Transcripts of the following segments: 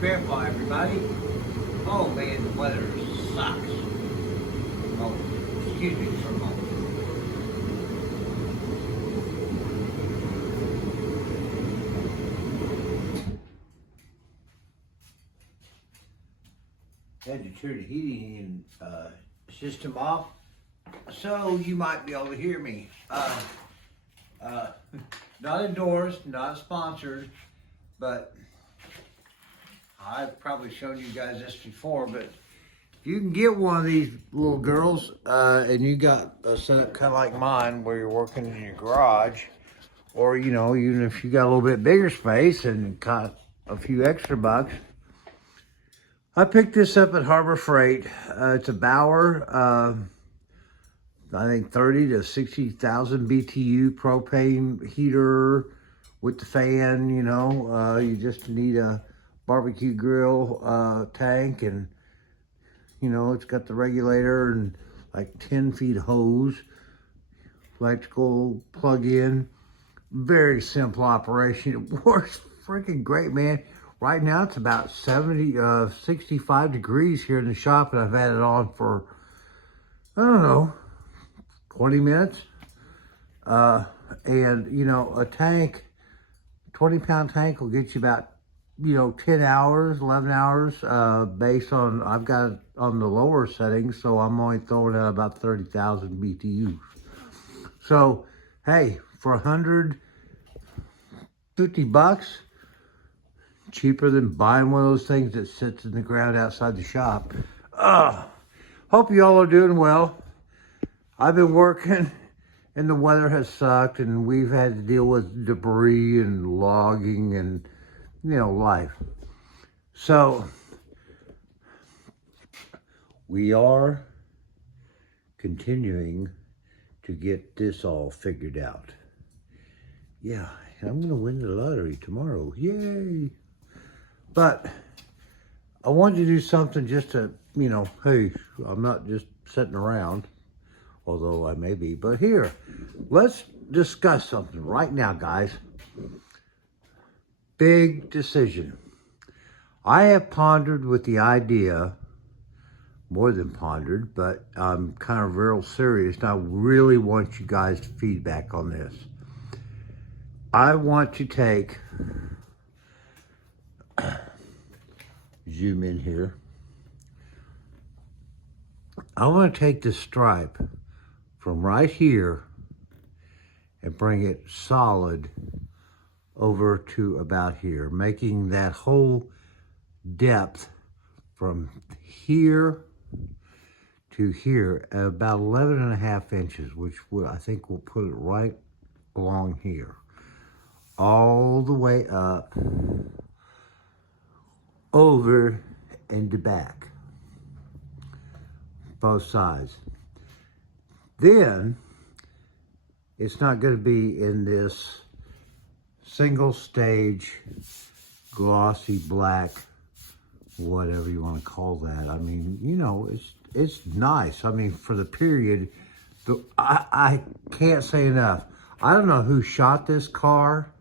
Grandpa, everybody. Oh man, the weather sucks. Oh, excuse me for a moment. Had to turn the heating system off, so you might be able to hear me. Not endorsed, not sponsored, but I've probably shown you guys this before, but if you can get one of these little girls and you got a setup kind of like mine where you're working in your garage, or you know, even if you got a little bit bigger space and got a few extra bucks, I picked this up at Harbor Freight. It's a Bauer, I think 30 to 60,000 BTU propane heater with the fan, you know. You just need a barbecue grill tank, and you know, it's got the regulator and like 10 feet hose, electrical plug-in. Very simple operation. It works freaking great, man. Right now it's about 65 degrees here in the shop, and I've had it on for, I don't know, 20 minutes. And you know, a tank, 20-pound tank will get you about, you know, 10 hours, 11 hours, based on, I've got it on the lower settings, so I'm only throwing out about 30,000 BTUs. So, hey, for 150 bucks, cheaper than buying one of those things that sits in the ground outside the shop. Hope you all are doing well. I've been working and the weather has sucked, and we've had to deal with debris and logging and, you know, life. So we are continuing to get this all figured out. Yeah, I'm gonna win the lottery tomorrow. Yay! But I wanted to do something just to, you know, hey, I'm not just sitting around, although I may be, but here, let's discuss something right now, guys. Big decision. I have pondered with the idea, more than pondered, but I'm kind of real serious, and I really want you guys' feedback on this. I want to take, zoom in here. I want to take this stripe from right here and bring it solid over to about here, making that whole depth from here to here at about 11.5 inches, which I think will put it right along here, all the way up, over and to back, both sides. Then it's not going to be in this single stage glossy black, whatever you want to call that. I mean, you know, it's nice. I mean, for the period, I can't say enough. I don't know who shot this car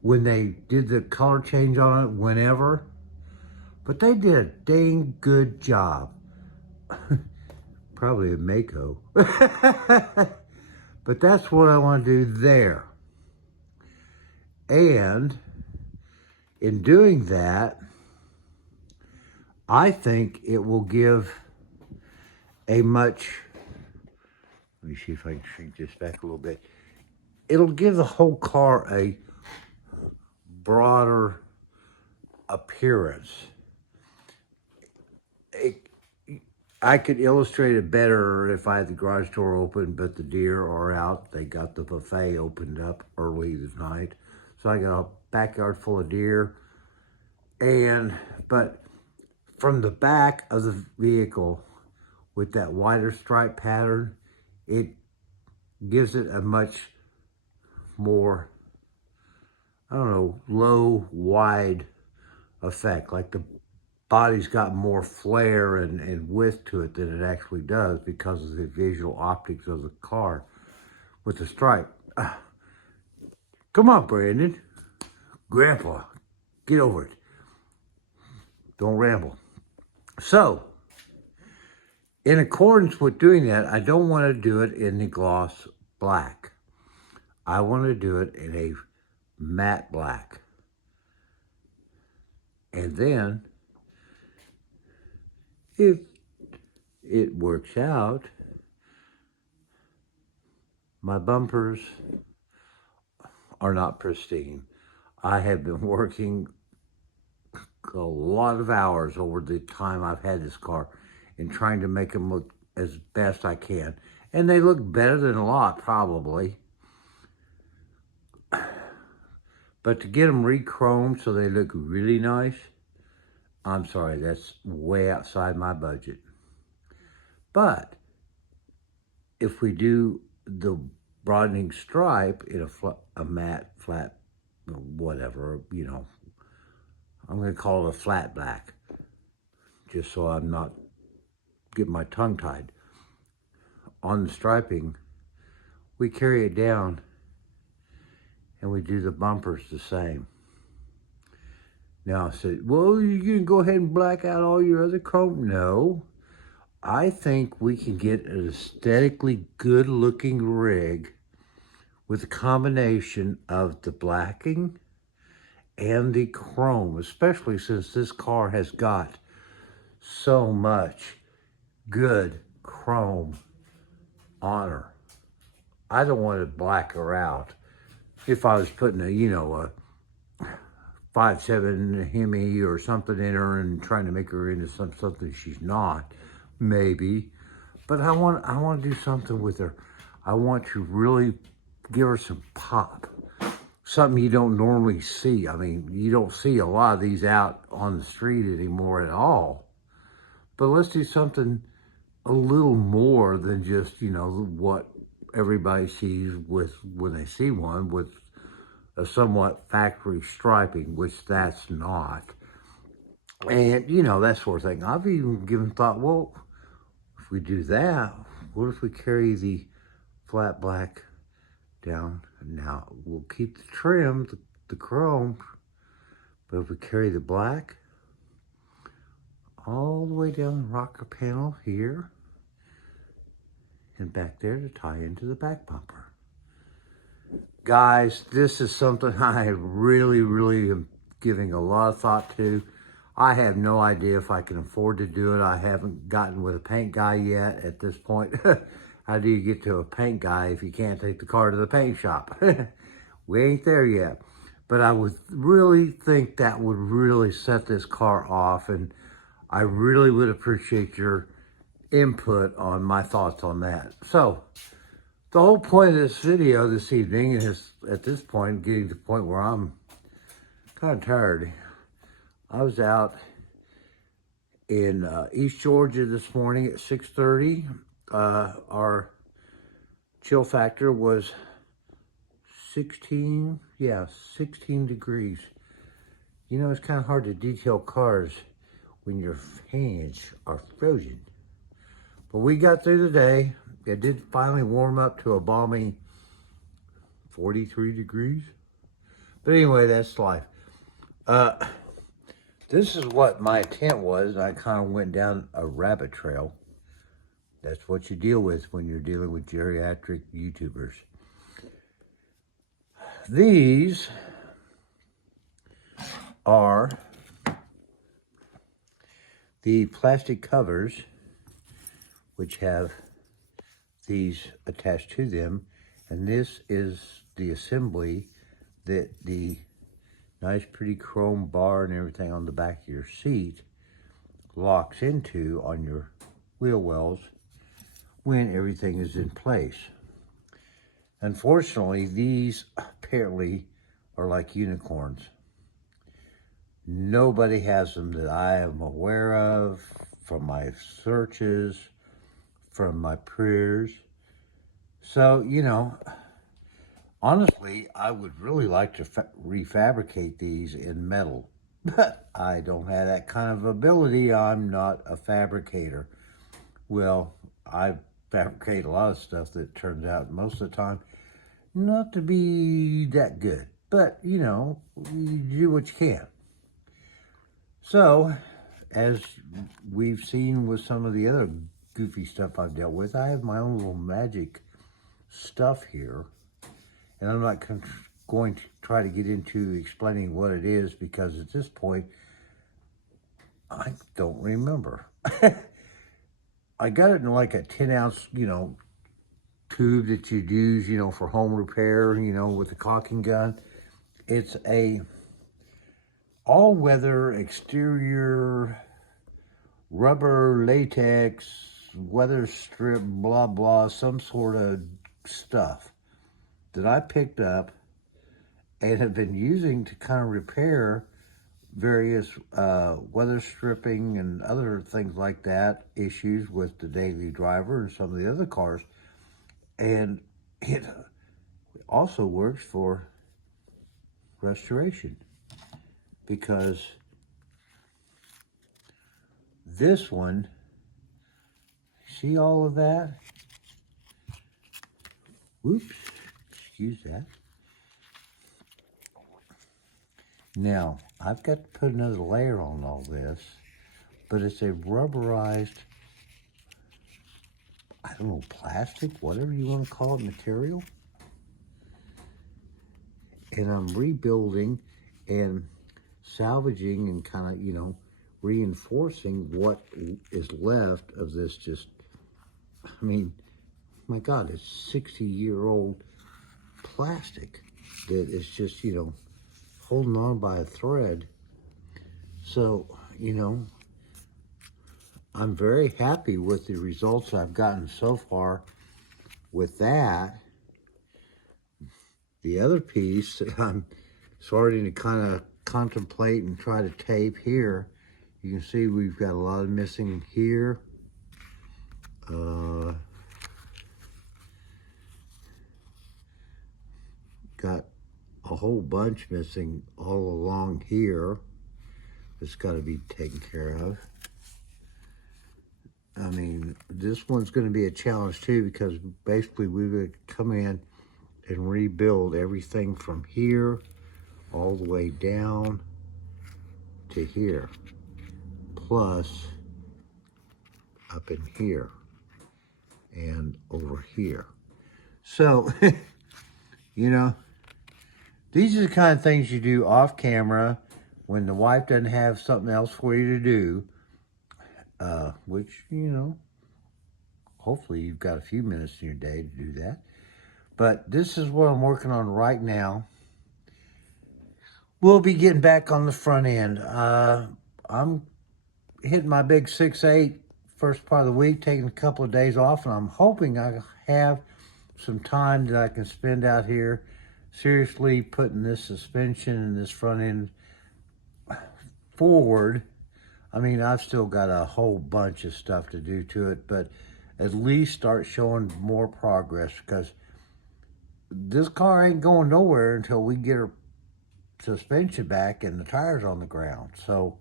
when they did the color change on it, whenever, but they did a dang good job. Probably a Mako. But that's what I want to do there. And in doing that, I think it will give a much, let me see if I can shrink this back a little bit. It'll give the whole car a broader appearance. I could illustrate it better if I had the garage door open, but the deer are out. They got the buffet opened up early tonight. So I got a backyard full of deer. But from the back of the vehicle with that wider stripe pattern, it gives it a much more, I don't know, low, wide effect. Like the body's got more flare and width to it than it actually does because of the visual optics of the car with the stripe. Come on, Brandon. Grandpa, get over it. don't ramble. So, in accordance with doing that, I don't want to do it in the gloss black. I want to do it in a matte black. And then, if it works out, my bumpers are not pristine. I have been working a lot of hours over the time I've had this car and trying to make them look as best I can. And they look better than a lot, probably. But to get them re-chromed so they look really nice, I'm sorry, that's way outside my budget. But if we do the broadening stripe in a matte, flat, whatever, you know, I'm going to call it a flat black, just so I'm not getting my tongue tied. On the striping, we carry it down and we do the bumpers the same. Now I said, well, you can go ahead and black out all your other chrome. No, I think we can get an aesthetically good looking rig with a combination of the blacking and the chrome, especially since this car has got so much good chrome on her. I don't want to black her out. If I was putting a, you know, a 5.7 Hemi or something in her and trying to make her into something she's not, maybe. But I want to do something with her. I want to really give her some pop. Something you don't normally see. I mean, you don't see a lot of these out on the street anymore at all. But let's do something a little more than just, you know, what everybody sees with when they see one with a somewhat factory striping, which that's not. And, you know, that sort of thing. I've even given thought, well, if we do that, what if we carry the flat black down? Now, we'll keep the trim, the chrome, but if we carry the black all the way down the rocker panel here and back there to tie into the back bumper. Guys, this is something I really, really am giving a lot of thought to. I have no idea if I can afford to do it. I haven't gotten with a paint guy yet at this point. How do you get to a paint guy if you can't take the car to the paint shop? We ain't there yet. But I would really think that would really set this car off, and I really would appreciate your input on my thoughts on that. So, the whole point of this video this evening is, at this point, getting to the point where I'm kind of tired. I was out in East Georgia this morning at 6:30. Our chill factor was 16 degrees. You know, it's kind of hard to detail cars when your hands are frozen. But we got through the day. It did finally warm up to a balmy 43 degrees. But anyway, that's life. This is what my intent was. I kind of went down a rabbit trail. That's what you deal with when you're dealing with geriatric YouTubers. These are the plastic covers which have these attached to them, and this is the assembly that the nice pretty chrome bar and everything on the back of your seat locks into on your wheel wells when everything is in place. Unfortunately, these apparently are like unicorns. Nobody has them that I am aware of from my searches, from my prayers. So, you know, honestly, I would really like to refabricate these in metal, but I don't have that kind of ability. I'm not a fabricator. Well, I fabricate a lot of stuff that turns out most of the time not to be that good. But, you know, you do what you can. So, as we've seen with some of the other goofy stuff I've dealt with, I have my own little magic stuff here. And I'm not going to try to get into explaining what it is, because at this point, I don't remember. I got it in like a 10-ounce, tube that you'd use, for home repair, with a caulking gun. It's a all-weather exterior rubber latex weather strip, blah, blah, some sort of stuff that I picked up and have been using to kind of repair various weather stripping and other things like that issues with the daily driver and some of the other cars. And it also works for restoration, because this one, see all of that? Whoops, excuse that. Now, I've got to put another layer on all this, but it's a rubberized, I don't know, plastic, whatever you want to call it, material. And I'm rebuilding and salvaging and kind of, reinforcing what is left of this just, I mean, my God, it's 60-year-old plastic that is just, holding on by a thread. So, I'm very happy with the results I've gotten so far with that. The other piece that I'm starting to kind of contemplate and try to tape here, you can see we've got a lot of missing here. Got a whole bunch missing all along here. It's got to be taken care of. I mean, this one's going to be a challenge too, because basically we would come in and rebuild everything from here all the way down to here, plus up in here and over here. So, these are the kind of things you do off camera when the wife doesn't have something else for you to do, which, hopefully you've got a few minutes in your day to do that. But this is what I'm working on right now. We'll be getting back on the front end. I'm hitting my big 6-8 first part of the week, taking a couple of days off, and I'm hoping I have some time that I can spend out here seriously putting this suspension and this front end forward. I mean, I've still got a whole bunch of stuff to do to it, but at least start showing more progress, because this car ain't going nowhere until we get her suspension back and the tires on the ground. So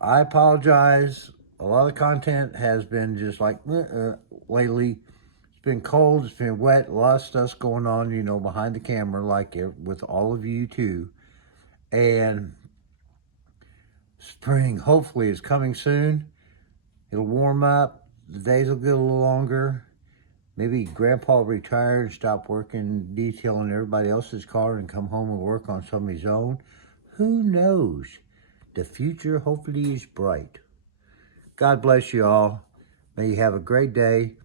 I apologize. A lot of content has been just like lately. It's been cold, it's been wet, a lot of stuff's going on, behind the camera, like with all of you too. And spring hopefully is coming soon. It'll warm up, the days will get a little longer. Maybe Grandpa will retire and stop working detailing everybody else's car and come home and work on some of his own. Who knows? The future hopefully is bright. God bless you all. May you have a great day.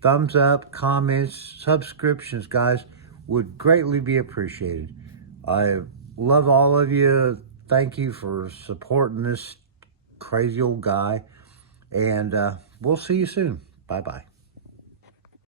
Thumbs up, comments, subscriptions, guys, would greatly be appreciated. I love all of you. Thank you for supporting this crazy old guy. And we'll see you soon. Bye-bye.